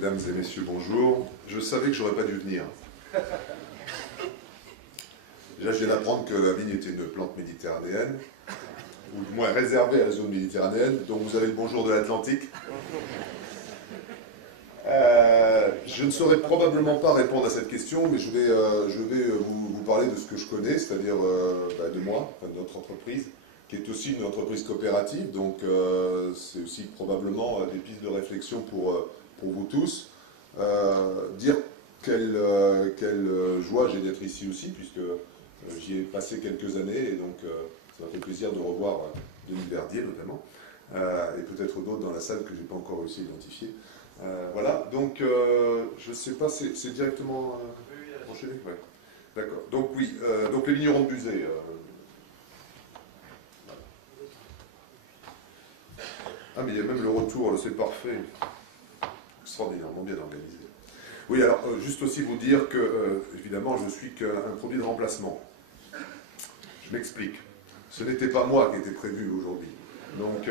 Mesdames et messieurs, bonjour. Je savais que j'aurais pas dû venir. Déjà, je viens d'apprendre que la vigne était une plante méditerranéenne, ou du moins réservée à la zone méditerranéenne, donc vous avez le bonjour de l'Atlantique. Je ne saurais probablement pas répondre à cette question, mais je vais vous parler de ce que je connais, c'est-à-dire de moi, de notre entreprise, qui est aussi une entreprise coopérative, donc c'est aussi probablement des pistes de réflexion pour vous tous. Dire quelle joie j'ai d'être ici aussi, puisque j'y ai passé quelques années, et donc ça m'a fait plaisir de revoir Denis Verdier notamment, et peut-être d'autres dans la salle que je n'ai pas encore réussi à identifier. Voilà, donc je ne sais pas, c'est directement enchaîné, ouais. D'accord, donc oui, donc les vignerons de Buzet. Ah mais il y a même le retour, c'est parfait. Extraordinairement bien organisé. Oui, alors juste aussi vous dire que, évidemment, je suis qu'un produit de remplacement. Je m'explique. Ce n'était pas moi qui était prévu aujourd'hui. Donc,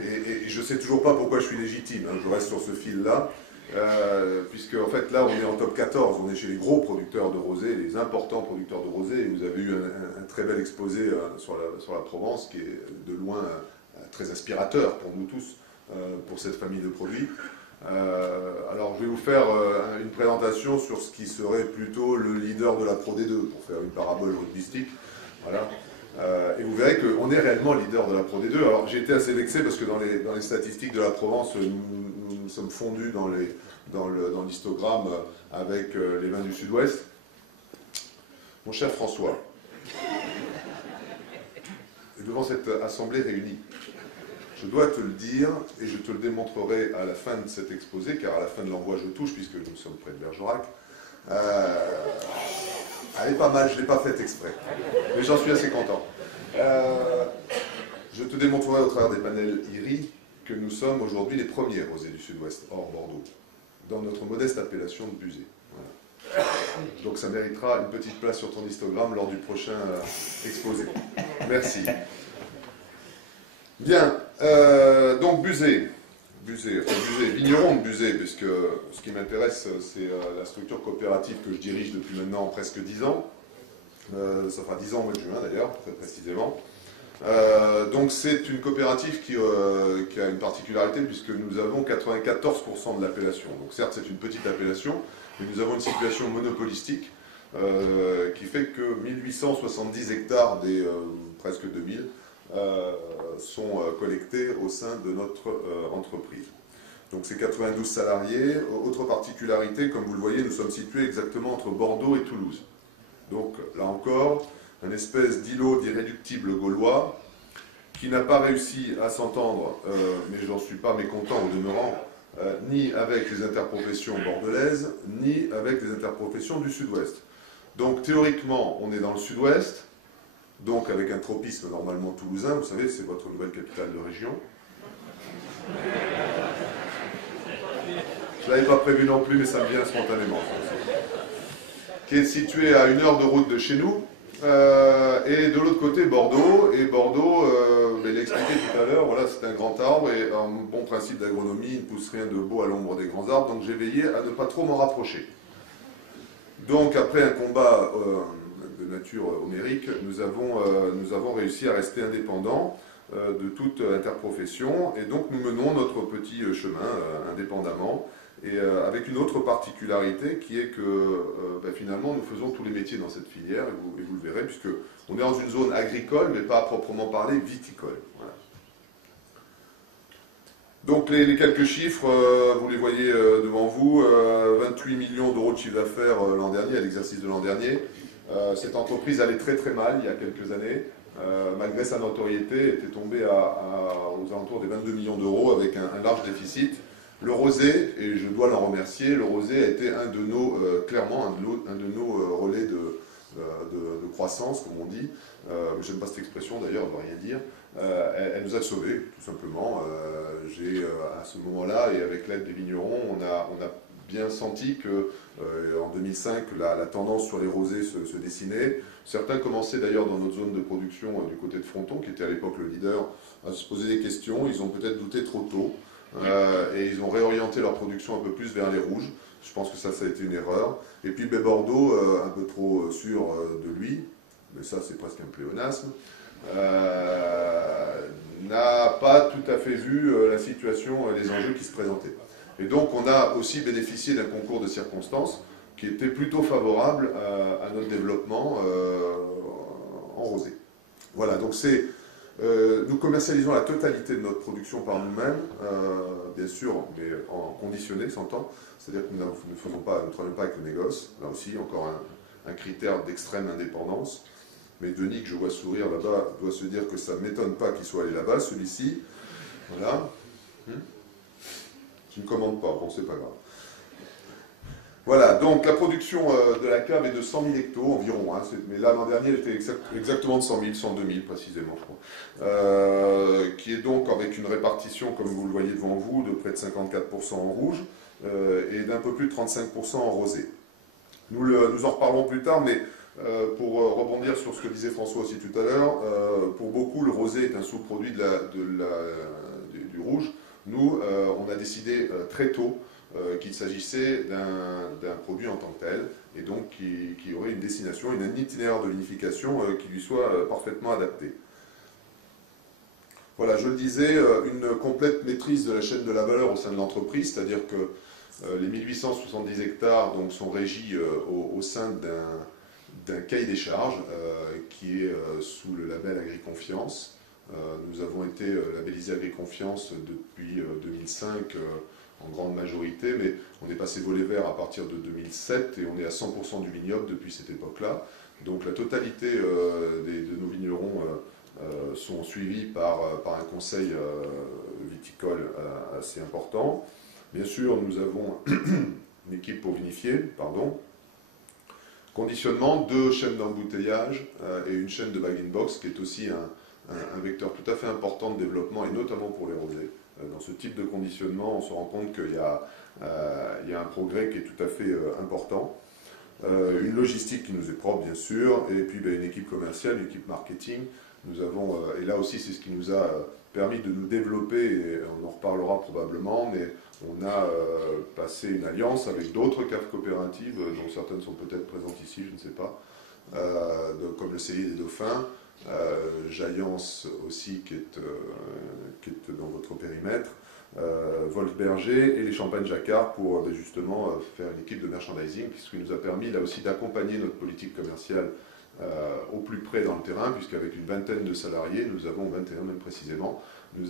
et je ne sais toujours pas pourquoi je suis légitime, hein, je reste sur ce fil-là, puisque en fait là on est en top 14, on est chez les gros producteurs de rosé, les importants producteurs de rosé, et vous avez eu un très bel exposé sur la Provence, qui est de loin très inspirateur pour nous tous, pour cette famille de produits. Alors je vais vous faire une présentation sur ce qui serait plutôt le leader de la Pro D2, pour faire une parabole rugbystique. Voilà. Et vous verrez qu'on est réellement leader de la Pro D2. Alors j'ai été assez vexé parce que dans les statistiques de la Provence, nous sommes fondus dans l'histogramme avec les vins du Sud-Ouest. Mon cher François, et devant cette assemblée réunie, je dois te le dire, et je te le démontrerai à la fin de cet exposé, car à la fin de l'envoi je touche, puisque nous sommes près de Bergerac. Elle est pas mal, je ne l'ai pas faite exprès, mais j'en suis assez content. Je te démontrerai au travers des panels IRI que nous sommes aujourd'hui les premiers rosés du Sud-Ouest, hors Bordeaux, dans notre modeste appellation de Buzet. Voilà. Donc ça méritera une petite place sur ton histogramme lors du prochain exposé. Merci. Bien, donc Buzet, vigneron de Buzet, puisque ce qui m'intéresse, c'est la structure coopérative que je dirige depuis maintenant presque 10 ans. Ça fera 10 ans au mois de juin d'ailleurs, très précisément. Donc c'est une coopérative qui a une particularité, puisque nous avons 94% de l'appellation. Donc certes c'est une petite appellation, mais nous avons une situation monopolistique qui fait que 1870 hectares des presque 2000 sont collectés au sein de notre entreprise. Donc c'est 92 salariés. Autre particularité, comme vous le voyez, nous sommes situés exactement entre Bordeaux et Toulouse. Donc là encore, un espèce d'îlot d'irréductible gaulois qui n'a pas réussi à s'entendre, mais je n'en suis pas mécontent au demeurant, ni avec les interprofessions bordelaises, ni avec les interprofessions du Sud-Ouest. Donc théoriquement, on est dans le Sud-Ouest, donc avec un tropisme normalement toulousain, vous savez, c'est votre nouvelle capitale de région. Je ne l'avais pas prévu non plus, mais ça me vient spontanément. Qui est situé à 1 heure de route de chez nous, et de l'autre côté Bordeaux, et Bordeaux, je l'ai expliqué tout à l'heure, voilà, c'est un grand arbre, et un bon principe d'agronomie, il ne pousse rien de beau à l'ombre des grands arbres, donc j'ai veillé à ne pas trop m'en rapprocher. Donc après un combat de nature homérique, nous avons réussi à rester indépendants de toute interprofession, et donc nous menons notre petit chemin indépendamment, et avec une autre particularité qui est que finalement nous faisons tous les métiers dans cette filière, et vous le verrez, puisque on est dans une zone agricole, mais pas à proprement parler viticole. Voilà. Donc les quelques chiffres, vous les voyez devant vous, 28 millions d'euros de chiffre d'affaires l'an dernier, à l'exercice de l'an dernier. Cette entreprise allait très très mal il y a quelques années, malgré sa notoriété, était tombée aux alentours des 22 millions d'euros avec un large déficit. Le rosé, et je dois l'en remercier, le rosé a été clairement un de nos relais de croissance, comme on dit. J'aime pas cette expression d'ailleurs, elle ne veut rien dire. Elle nous a sauvés, tout simplement. À ce moment-là, et avec l'aide des vignerons, on a bien senti que en 2005, la tendance sur les rosés se dessinait. Certains commençaient d'ailleurs dans notre zone de production du côté de Fronton, qui était à l'époque le leader, à se poser des questions. Ils ont peut-être douté trop tôt. et ils ont réorienté leur production un peu plus vers les rouges. Je pense que ça a été une erreur. Et puis Bordeaux, un peu trop sûr de lui, mais ça c'est presque un pléonasme, n'a pas tout à fait vu la situation et les enjeux qui se présentaient. Et donc on a aussi bénéficié d'un concours de circonstances qui était plutôt favorable à notre développement en rosé. Voilà, donc nous commercialisons la totalité de notre production par nous-mêmes, bien sûr, mais en conditionné, s'entend. C'est-à-dire que nous ne travaillons pas avec le négoce. Là aussi, encore un critère d'extrême indépendance. Mais Denis, que je vois sourire là-bas, doit se dire que ça ne m'étonne pas qu'il soit allé là-bas, celui-ci. Voilà. Je ne commande pas, bon, c'est pas grave. Voilà, donc la production de la cave est de 100 000 hectos environ, hein, mais là l'an dernier elle était exactement de 100 000, 102 000 précisément je crois, qui est donc avec une répartition comme vous le voyez devant vous de près de 54% en rouge et d'un peu plus de 35% en rosé. Nous en reparlerons plus tard, mais pour rebondir sur ce que disait François aussi tout à l'heure, pour beaucoup le rosé est un sous-produit du rouge. Nous, on a décidé très tôt qu'il s'agissait d'un produit en tant que tel, et donc qui aurait une destination, un itinéraire de vinification qui lui soit parfaitement adapté. Voilà, je le disais, une complète maîtrise de la chaîne de la valeur au sein de l'entreprise, c'est-à-dire que les 1870 hectares donc, sont régis au sein d'un cahier des charges qui est sous le label Agriconfiance. Nous avons été labellisés Agriconfiance depuis 2005 en grande majorité, mais on est passé volet vert à partir de 2007 et on est à 100% du vignoble depuis cette époque-là. Donc la totalité de nos vignerons sont suivis par un conseil viticole assez important. Bien sûr, nous avons une équipe pour vinifier, conditionnement, 2 chaînes d'embouteillage et une chaîne de bag-in-box qui est aussi un vecteur tout à fait important de développement et notamment pour les rosés. Dans ce type de conditionnement, on se rend compte qu'il y a un progrès qui est tout à fait important. Une logistique qui nous est propre, bien sûr, et puis une équipe commerciale, une équipe marketing. Nous avons, et là aussi, c'est ce qui nous a permis de nous développer, et on en reparlera probablement, mais on a passé une alliance avec d'autres caves coopératives, dont certaines sont peut-être présentes ici, je ne sais pas, comme le Cellier des Dauphins, Jaillance aussi qui est dans votre périmètre, Wolfberger et les Champagnes Jacquard pour justement faire une équipe de merchandising, ce qui nous a permis là aussi d'accompagner notre politique commerciale au plus près dans le terrain, puisqu'avec une vingtaine de salariés, nous avons 21 même précisément, nous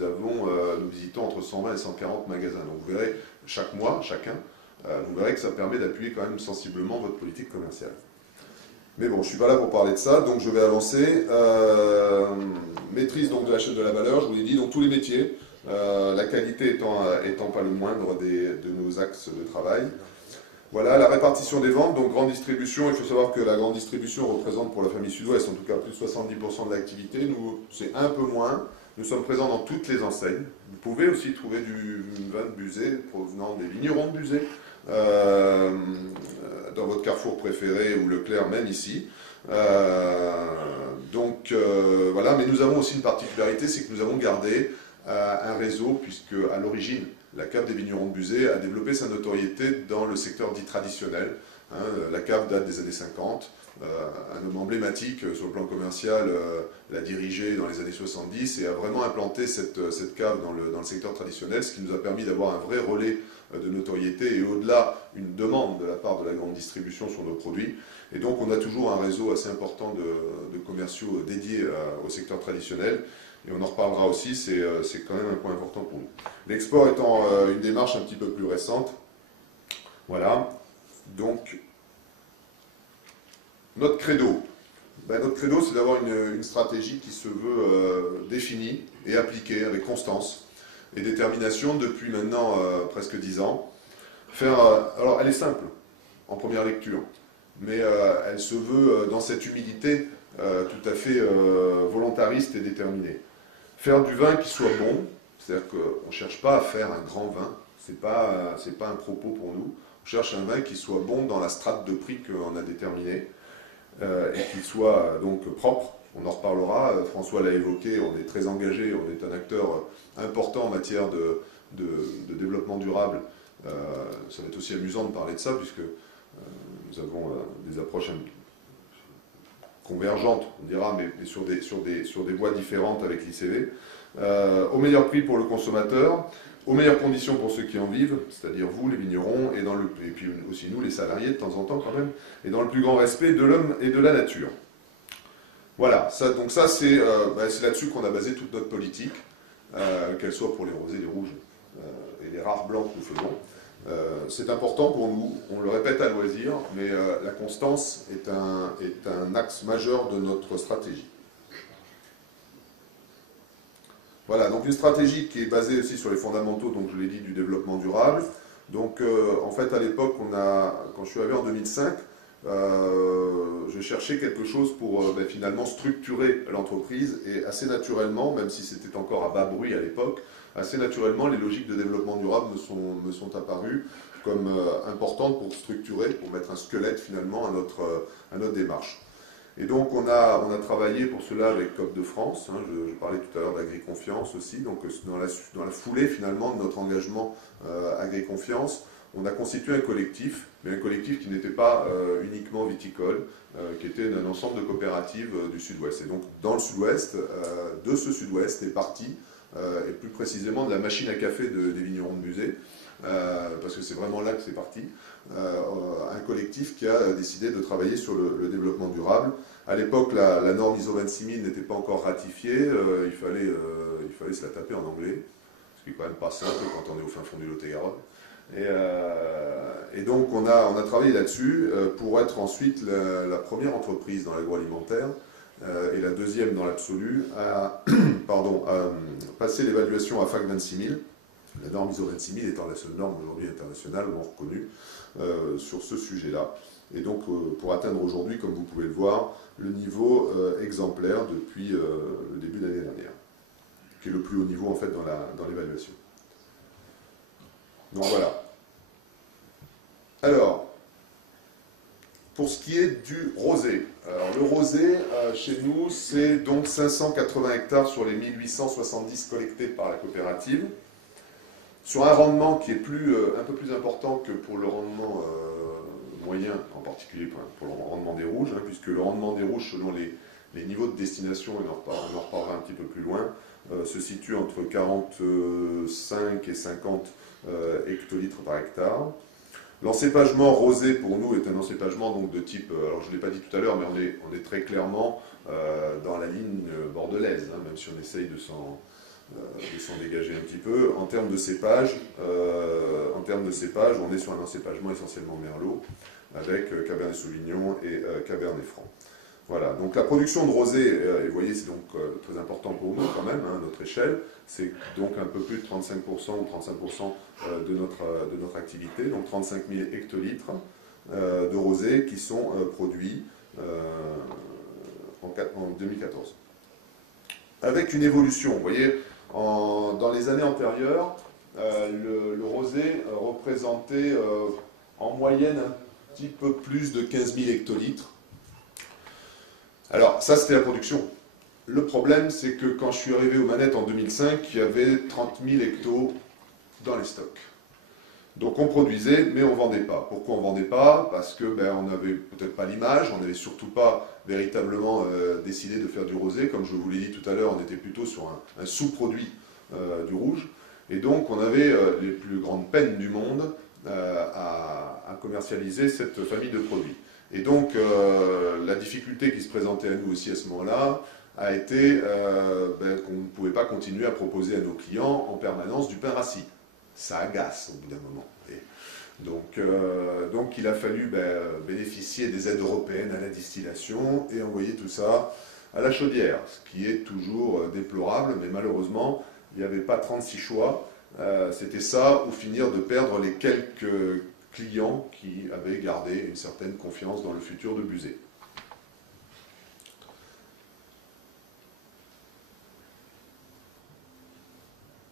visitons entre 120 et 140 magasins. Donc vous verrez, chaque mois, chacun, vous verrez que ça permet d'appuyer quand même sensiblement votre politique commerciale. Mais bon, je ne suis pas là pour parler de ça, donc je vais avancer. Maîtrise donc de la chaîne de la valeur, je vous l'ai dit, donc tous les métiers, la qualité étant pas le moindre de nos axes de travail. Voilà, la répartition des ventes, donc grande distribution, il faut savoir que la grande distribution représente pour la famille Sud-Ouest en tout cas plus de 70% de l'activité, nous c'est un peu moins, nous sommes présents dans toutes les enseignes. Vous pouvez aussi trouver du vin de Buzet provenant des vignerons de Buzet, dans votre Carrefour préféré ou Leclerc même ici. Voilà, mais nous avons aussi une particularité, c'est que nous avons gardé un réseau, puisque à l'origine, la cave des vignerons de Buzet a développé sa notoriété dans le secteur dit traditionnel. La cave date des années 50. Un homme emblématique sur le plan commercial l'a dirigé dans les années 70 et a vraiment implanté cette cave dans le secteur traditionnel, ce qui nous a permis d'avoir un vrai relais de notoriété et au-delà une demande de la part de la grande distribution sur nos produits. Et donc on a toujours un réseau assez important de commerciaux dédiés au secteur traditionnel. Et on en reparlera aussi, c'est quand même un point important pour nous. L'export étant une démarche un petit peu plus récente. Voilà. Donc, notre credo. Notre credo, c'est d'avoir une stratégie qui se veut définie et appliquée avec constance et détermination depuis maintenant presque 10 ans. Alors, elle est simple en première lecture, mais elle se veut dans cette humilité tout à fait volontariste et déterminée. Faire du vin qui soit bon, c'est-à-dire qu'on ne cherche pas à faire un grand vin, ce n'est pas un propos pour nous. On cherche un vin qui soit bon dans la strate de prix qu'on a déterminée et qu'il soit donc propre. On en reparlera, François l'a évoqué, on est très engagé, on est un acteur important en matière de développement durable, ça va être aussi amusant de parler de ça, puisque nous avons des approches convergentes, on dira, mais sur des voies différentes avec l'ICV, au meilleur prix pour le consommateur, aux meilleures conditions pour ceux qui en vivent, c'est-à-dire vous, les vignerons, et puis aussi nous, les salariés, de temps en temps quand même, et dans le plus grand respect de l'homme et de la nature. Voilà, donc ça c'est là-dessus qu'on a basé toute notre politique, qu'elle soit pour les rosés, les rouges et les rares blancs que nous faisons. C'est important pour nous, on le répète à loisir, mais la constance est un axe majeur de notre stratégie. Voilà, donc une stratégie qui est basée aussi sur les fondamentaux, donc je l'ai dit, du développement durable. Donc en fait à l'époque, quand je suis arrivé en 2005, je cherchais quelque chose pour finalement structurer l'entreprise, et assez naturellement, même si c'était encore à bas bruit à l'époque, assez naturellement les logiques de développement durable me sont apparues comme importantes pour structurer, pour mettre un squelette finalement à notre démarche. Et donc on a travaillé pour cela avec COP de France, hein, je parlais tout à l'heure d'AgriConfiance aussi, donc dans la foulée finalement de notre engagement AgriConfiance, on a constitué un collectif, mais un collectif qui n'était pas uniquement viticole, qui était un ensemble de coopératives du Sud-Ouest. Et donc dans le Sud-Ouest, de ce Sud-Ouest est parti, et plus précisément de la machine à café des vignerons de Buzet, parce que c'est vraiment là que c'est parti, un collectif qui a décidé de travailler sur le développement durable. À l'époque, la norme ISO 26000 n'était pas encore ratifiée, il fallait se la taper en anglais, ce qui est quand même pas simple quand on est au fin fond du Lot-et-Garonne. Et donc on a travaillé là-dessus pour être ensuite la première entreprise dans l'agroalimentaire et la deuxième dans l'absolu à passer l'évaluation à FAC 26000, la norme ISO 26000 étant la seule norme aujourd'hui internationale reconnue sur ce sujet-là. Et donc pour atteindre aujourd'hui, comme vous pouvez le voir, le niveau exemplaire depuis le début de l'année dernière, qui est le plus haut niveau en fait dans l'évaluation. Donc voilà. Alors, pour ce qui est du rosé. Alors le rosé, chez nous, c'est donc 580 hectares sur les 1870 collectés par la coopérative, sur un rendement qui est un peu plus important que pour le rendement moyen, en particulier pour le rendement des rouges, hein, puisque le rendement des rouges, selon les niveaux de destination, et on en reparlera un petit peu plus loin, se situe entre 45 et 50 hectolitres par hectare. L'encépagement rosé pour nous est un encépagement donc de type, alors je ne l'ai pas dit tout à l'heure, mais on est très clairement dans la ligne bordelaise, hein, même si on essaye de s'en dégager un petit peu. En termes de cépage, on est sur un encépagement essentiellement merlot, avec Cabernet Sauvignon et Cabernet Franc. Voilà, donc la production de rosé, et vous voyez, c'est donc très important pour nous quand même, hein, notre échelle, c'est donc un peu plus de 35% ou 35% de notre activité, donc 35 000 hectolitres de rosé qui sont produits en 2014. Avec une évolution, vous voyez, dans les années antérieures, le rosé représentait en moyenne un petit peu plus de 15 000 hectolitres. Alors, ça, c'était la production. Le problème, c'est que quand je suis arrivé aux manettes en 2005, il y avait 30 000 hectos dans les stocks. Donc, on produisait, mais on ne vendait pas. Pourquoi on ne vendait pas? Parce que on n'avait peut-être pas l'image, on n'avait surtout pas véritablement décidé de faire du rosé. Comme je vous l'ai dit tout à l'heure, on était plutôt sur un sous-produit du rouge. Et donc, on avait les plus grandes peines du monde à commercialiser cette famille de produits. Et donc, la difficulté qui se présentait à nous aussi à ce moment-là a été qu'on ne pouvait pas continuer à proposer à nos clients en permanence du pain rassis. Ça agace au bout d'un moment. Donc, il a fallu bénéficier des aides européennes à la distillation et envoyer tout ça à la chaudière, ce qui est toujours déplorable, mais malheureusement, il n'y avait pas 36 choix. C'était ça ou finir de perdre les quelques clients qui avaient gardé une certaine confiance dans le futur de Buzet.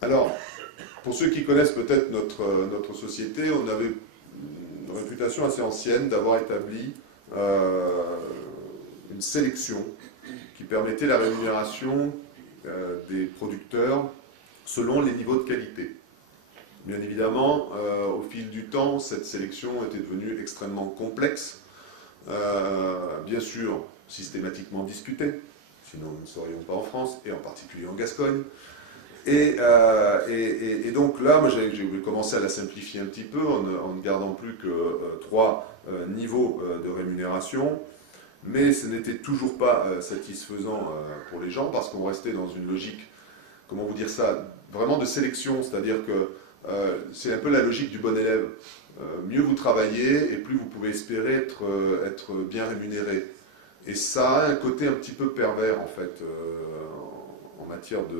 Alors, pour ceux qui connaissent peut-être notre société, on avait une réputation assez ancienne d'avoir établi une sélection qui permettait la rémunération des producteurs selon les niveaux de qualité. Bien évidemment, au fil du temps, cette sélection était devenue extrêmement complexe, bien sûr systématiquement discutée, sinon nous ne serions pas en France, et en particulier en Gascogne. Et donc là, moi, j'ai commencé à la simplifier un petit peu en ne gardant plus que 3 niveaux de rémunération, mais ce n'était toujours pas satisfaisant pour les gens parce qu'on restait dans une logique, comment vous dire ça, vraiment de sélection, c'est-à-dire que c'est un peu la logique du bon élève. Mieux vous travaillez et plus vous pouvez espérer être bien rémunéré. Et ça a un côté un petit peu pervers en fait en matière de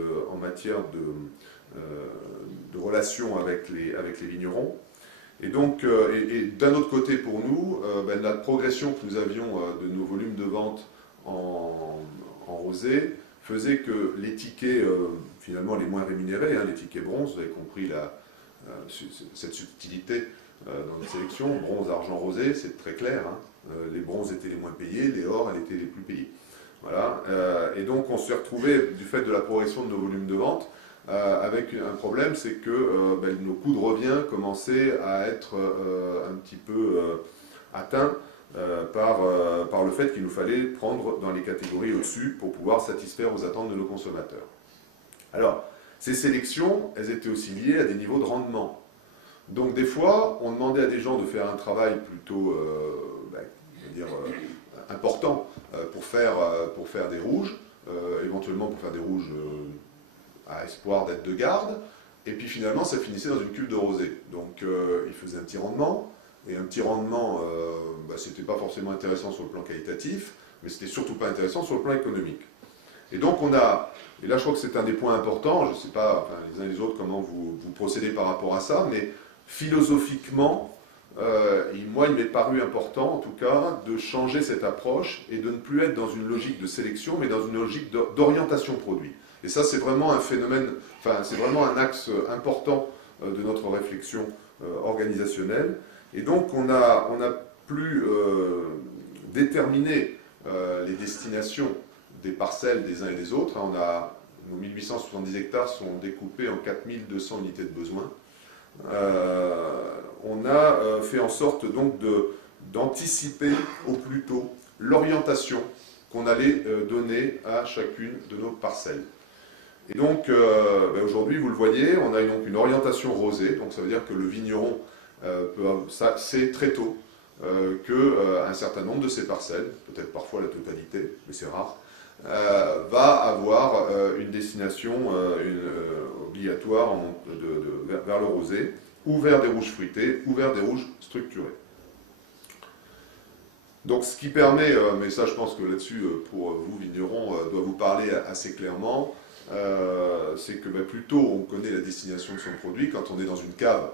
relations avec les vignerons. Et donc, d'un autre côté pour nous, la progression que nous avions de nos volumes de vente en rosé faisait que les tickets, finalement les moins rémunérés, les tickets bronze, vous avez compris cette subtilité dans notre sélection, bronze, argent, rosé, c'est très clair. Les bronzes étaient les moins payés, les ors, elles étaient les plus payées. Voilà. Et donc on s'est retrouvé, du fait de la progression de nos volumes de vente, avec un problème, c'est que nos coûts de revient commençaient à être un petit peu atteints par le fait qu'il nous fallait prendre dans les catégories au-dessus pour pouvoir satisfaire aux attentes de nos consommateurs. Alors, ces sélections, elles étaient aussi liées à des niveaux de rendement. Donc des fois, on demandait à des gens de faire un travail plutôt important pour faire des rouges, éventuellement pour faire des rouges à espoir d'être de garde, et puis finalement ça finissait dans une cuve de rosé. Donc il faisait un petit rendement, et un petit rendement, c'était pas forcément intéressant sur le plan qualitatif, mais c'était surtout pas intéressant sur le plan économique. Et donc on a, et là je crois que c'est un des points importants, je ne sais pas les uns et les autres comment vous procédez par rapport à ça, mais philosophiquement, moi il m'est paru important en tout cas de changer cette approche et de ne plus être dans une logique de sélection, mais dans une logique d'orientation produit. Et ça c'est vraiment un phénomène, c'est vraiment un axe important de notre réflexion organisationnelle. Et donc on a plus déterminé les destinations des parcelles des uns et des autres. Nos 1870 hectares sont découpés en 4200 unités de besoin. On a fait en sorte donc d'anticiper au plus tôt l'orientation qu'on allait donner à chacune de nos parcelles. Et donc aujourd'hui, vous le voyez, on a donc une orientation rosée, donc ça veut dire que le vigneron sait très tôt qu'un certain nombre de ses parcelles, peut-être parfois la totalité, mais c'est rare, va avoir une destination obligatoire vers le rosé, ou vers des rouges fruités, ou vers des rouges structurés. Donc ce qui permet, mais ça je pense que là-dessus, pour vous vignerons, doit vous parler assez clairement, c'est que plus tôt on connaît la destination de son produit quand on est dans une cave.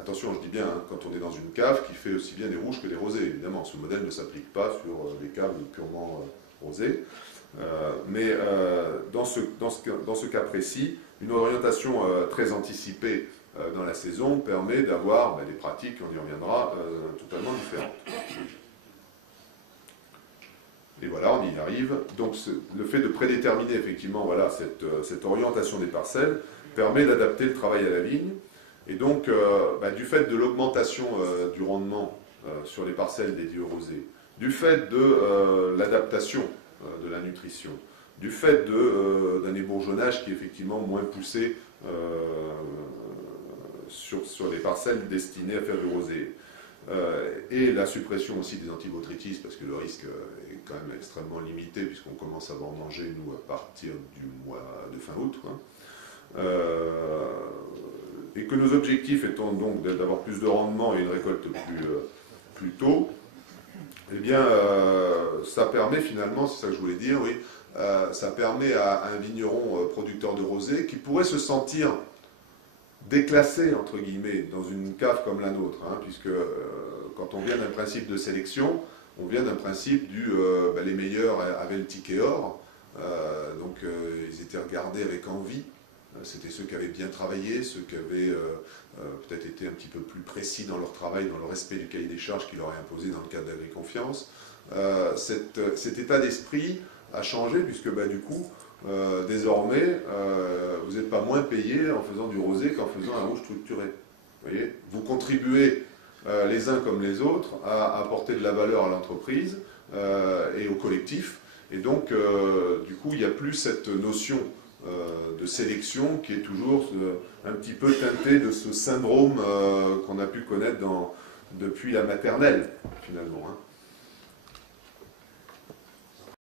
Attention, je dis bien, quand on est dans une cave qui fait aussi bien des rouges que des rosés, évidemment, ce modèle ne s'applique pas sur les caves purement rosées. Mais dans ce cas précis, une orientation très anticipée dans la saison permet d'avoir des pratiques, on y reviendra, totalement différentes. Et voilà, on y arrive. Donc le fait de prédéterminer effectivement cette orientation des parcelles permet d'adapter le travail à la vigne. Et donc, du fait de l'augmentation du rendement sur les parcelles dédiées au rosé, du fait de l'adaptation de la nutrition, du fait d'un ébourgeonnage qui est effectivement moins poussé sur les parcelles destinées à faire du rosé, et la suppression aussi des antibotrytis, parce que le risque est quand même extrêmement limité, puisqu'on commence à en manger, nous, à partir du mois de fin août, et que nos objectifs étant donc d'avoir plus de rendement et une récolte plus tôt, eh bien, ça permet finalement, c'est ça que je voulais dire, oui, ça permet à un vigneron producteur de rosé qui pourrait se sentir déclassé, entre guillemets, dans une cave comme la nôtre, puisque quand on vient d'un principe de sélection, on vient d'un principe les meilleurs avaient le ticket or, donc ils étaient regardés avec envie. C'était ceux qui avaient bien travaillé, ceux qui avaient peut-être été un petit peu plus précis dans leur travail, dans le respect du cahier des charges qu'il leur est imposé dans le cadre d'Agriconfiance. Cet état d'esprit a changé puisque du coup, désormais, vous n'êtes pas moins payé en faisant du rosé qu'en faisant un rouge structuré. Vous voyez, vous contribuez les uns comme les autres à apporter de la valeur à l'entreprise et au collectif. Et donc, du coup, il n'y a plus cette notion de sélection qui est toujours un petit peu teintée de ce syndrome qu'on a pu connaître depuis la maternelle, finalement. Hein.